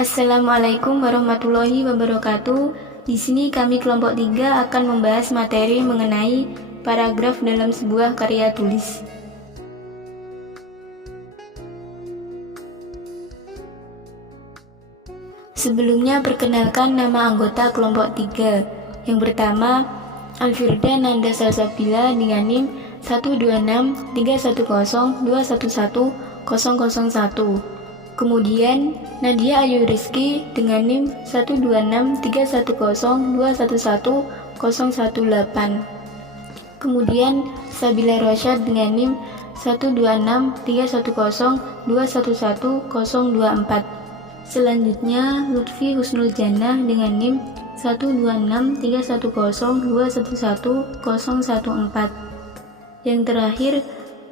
Assalamualaikum warahmatullahi wabarakatuh. Di sini kami kelompok 3 akan membahas materi mengenai paragraf dalam sebuah karya tulis. Sebelumnya perkenalkan nama anggota kelompok 3. Yang pertama, Alfirda Nanda Salsabila dengan NIM 1263102110001. Kemudian Nadia Ayu Rizky dengan NIM 1263102110018. Kemudian Sabila Rosyad dengan NIM 1263102110024. Selanjutnya Lutfi Husnul Jannah dengan NIM 1263102110014. Yang terakhir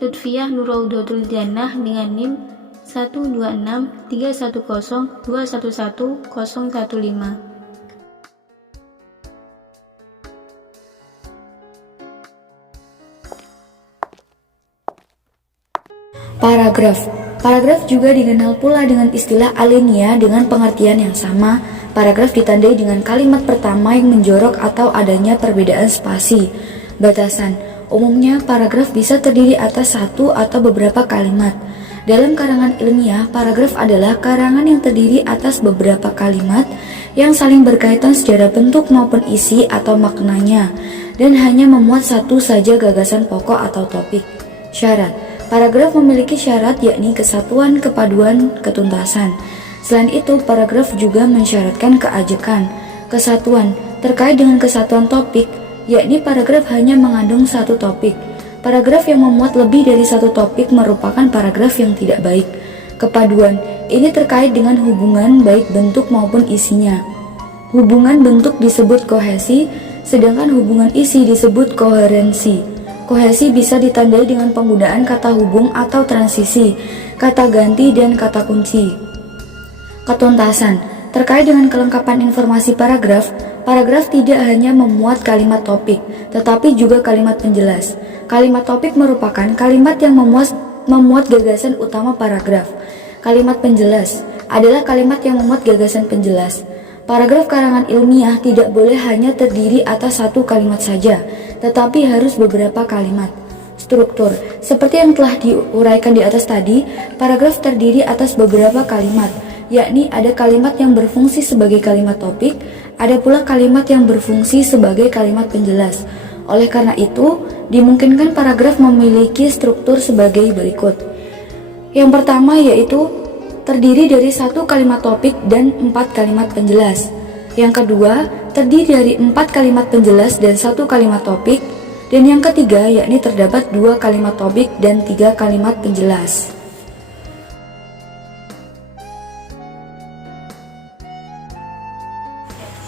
Lutfiyah Nuraudatul Jannah dengan NIM 1263102110015. Paragraf juga dikenal pula dengan istilah alinea dengan pengertian yang sama. Paragraf ditandai dengan kalimat pertama yang menjorok atau adanya perbedaan spasi. Batasan. Umumnya paragraf bisa terdiri atas satu atau beberapa kalimat. Dalam karangan ilmiah, paragraf adalah karangan yang terdiri atas beberapa kalimat yang saling berkaitan secara bentuk maupun isi atau maknanya, dan hanya memuat satu saja gagasan pokok atau topik. Syarat. Paragraf memiliki syarat yakni kesatuan, kepaduan, ketuntasan. Selain itu, paragraf juga mensyaratkan keajekan. Kesatuan terkait dengan kesatuan topik, yakni paragraf hanya mengandung satu topik. Paragraf yang memuat lebih dari satu topik merupakan paragraf yang tidak baik. Kepaduan ini terkait dengan hubungan baik bentuk maupun isinya. Hubungan bentuk disebut kohesi, sedangkan hubungan isi disebut koherensi. Kohesi bisa ditandai dengan penggunaan kata hubung atau transisi, kata ganti, dan kata kunci. Ketuntasan terkait dengan kelengkapan informasi paragraf. Paragraf tidak hanya memuat kalimat topik, tetapi juga kalimat penjelas. Kalimat topik merupakan kalimat yang memuat gagasan utama paragraf. Kalimat penjelas adalah kalimat yang memuat gagasan penjelas. Paragraf karangan ilmiah tidak boleh hanya terdiri atas satu kalimat saja, tetapi harus beberapa kalimat. Struktur seperti yang telah diuraikan di atas tadi, paragraf terdiri atas beberapa kalimat, yakni ada kalimat yang berfungsi sebagai kalimat topik, ada pula kalimat yang berfungsi sebagai kalimat penjelas. Oleh karena itu, dimungkinkan paragraf memiliki struktur sebagai berikut. Yang pertama yaitu terdiri dari satu kalimat topik dan 4 kalimat penjelas. Yang kedua, terdiri dari 4 kalimat penjelas dan 1 kalimat topik. Dan yang ketiga, yakni terdapat 2 kalimat topik dan 3 kalimat penjelas.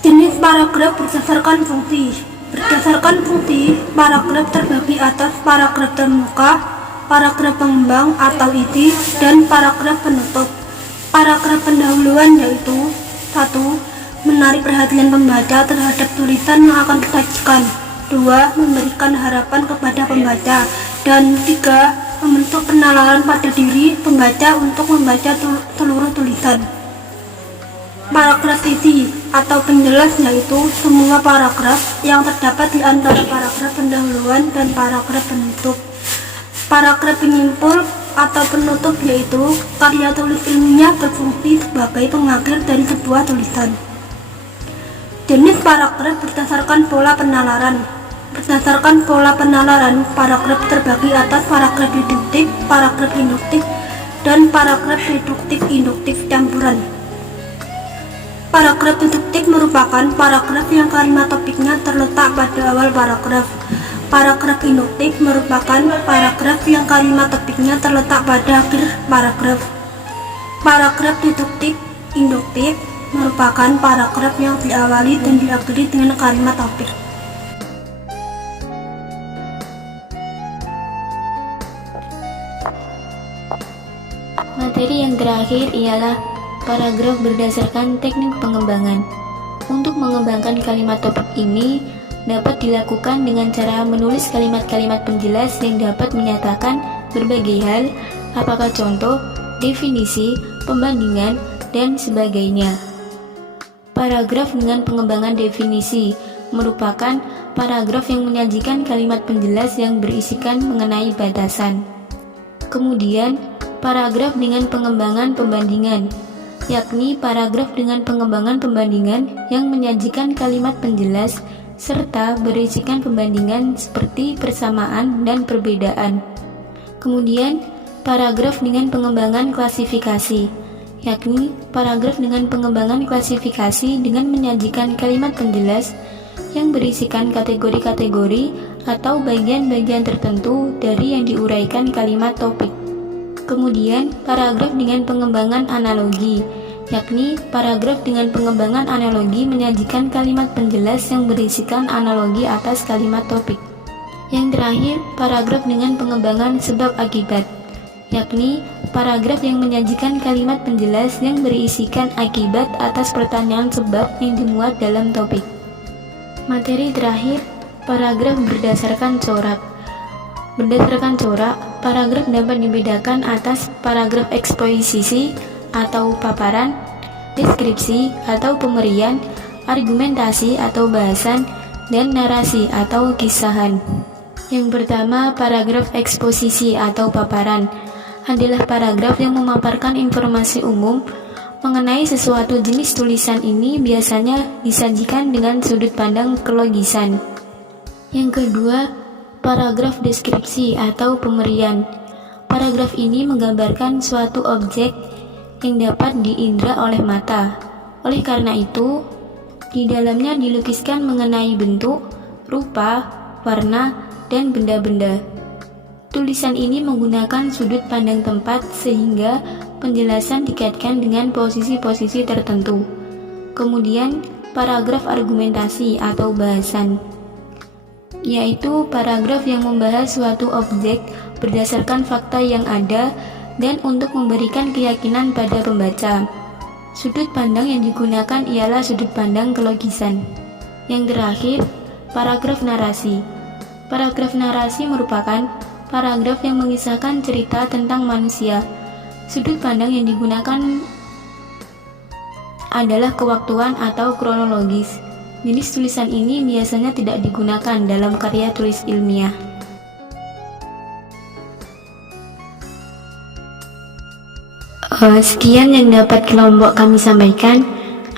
Jenis paragraf berdasarkan fungsi. Berdasarkan fungsi, paragraf terbagi atas paragraf terbuka, paragraf pengembang atau isi, dan paragraf penutup. Paragraf pendahuluan yaitu 1. Menarik perhatian pembaca terhadap tulisan yang akan disajikan. 2. Memberikan harapan kepada pembaca. Dan 3. Membentuk penalaran pada diri pembaca untuk membaca seluruh tulisan. Paragraf isi atau penjelas yaitu semua paragraf yang terdapat di antara paragraf pendahuluan dan paragraf penutup. Paragraf penyimpul atau penutup yaitu karya tulis ilmiah berfungsi sebagai pengakhir dari sebuah tulisan. Jenis paragraf berdasarkan pola penalaran. Berdasarkan pola penalaran, paragraf terbagi atas paragraf deduktif, paragraf induktif, dan paragraf deduktif-induktif campuran. Paragraf deduktif merupakan paragraf yang kalimat topiknya terletak pada awal paragraf. Paragraf induktif merupakan paragraf yang kalimat topiknya terletak pada akhir paragraf. Paragraf deduktif induktif merupakan paragraf yang diawali dan diakhiri dengan kalimat topik. Materi yang terakhir ialah paragraf berdasarkan teknik pengembangan. Untuk mengembangkan kalimat topik ini dapat dilakukan dengan cara menulis kalimat-kalimat penjelas yang dapat menyatakan berbagai hal, apakah contoh, definisi, pembandingan, dan sebagainya. Paragraf dengan pengembangan definisi merupakan paragraf yang menyajikan kalimat penjelas yang berisikan mengenai batasan. Kemudian, paragraf dengan pengembangan pembandingan, yakni paragraf dengan pengembangan pembandingan yang menyajikan kalimat penjelas serta berisikan pembandingan seperti persamaan dan perbedaan. Kemudian, paragraf dengan pengembangan klasifikasi, yakni paragraf dengan pengembangan klasifikasi dengan menyajikan kalimat penjelas yang berisikan kategori-kategori atau bagian-bagian tertentu dari yang diuraikan kalimat topik. Kemudian, paragraf dengan pengembangan analogi, yakni paragraf dengan pengembangan analogi menyajikan kalimat penjelas yang berisikan analogi atas kalimat topik. Yang terakhir, paragraf dengan pengembangan sebab akibat, yakni paragraf yang menyajikan kalimat penjelas yang berisikan akibat atas pertanyaan sebab yang dimuat dalam topik. Materi terakhir, paragraf berdasarkan corak. Berdasarkan corak, paragraf dapat dibedakan atas paragraf eksposisi atau paparan, deskripsi atau pemberian, argumentasi atau bahasan, dan narasi atau kisahan. Yang pertama, paragraf eksposisi atau paparan adalah paragraf yang memaparkan informasi umum mengenai sesuatu. Jenis tulisan ini biasanya disajikan dengan sudut pandang kelogisan. Yang kedua, paragraf deskripsi atau pemberian. Paragraf ini menggambarkan suatu objek yang dapat diindra oleh mata. Oleh karena itu, di dalamnya dilukiskan mengenai bentuk, rupa, warna, dan benda-benda. Tulisan ini menggunakan sudut pandang tempat sehingga penjelasan dikaitkan dengan posisi-posisi tertentu. Kemudian, paragraf argumentasi atau bahasan, yaitu paragraf yang membahas suatu objek berdasarkan fakta yang ada dan untuk memberikan keyakinan pada pembaca. Sudut pandang yang digunakan ialah sudut pandang kelogisan. Yang terakhir, paragraf narasi. Paragraf narasi merupakan paragraf yang mengisahkan cerita tentang manusia. Sudut pandang yang digunakan adalah kewaktuan atau kronologis. Jenis tulisan ini biasanya tidak digunakan dalam karya tulis ilmiah. Sekian yang dapat kelompok kami sampaikan.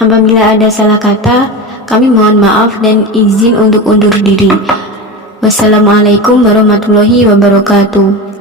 Apabila ada salah kata, kami mohon maaf dan izin untuk undur diri. Wassalamualaikum warahmatullahi wabarakatuh.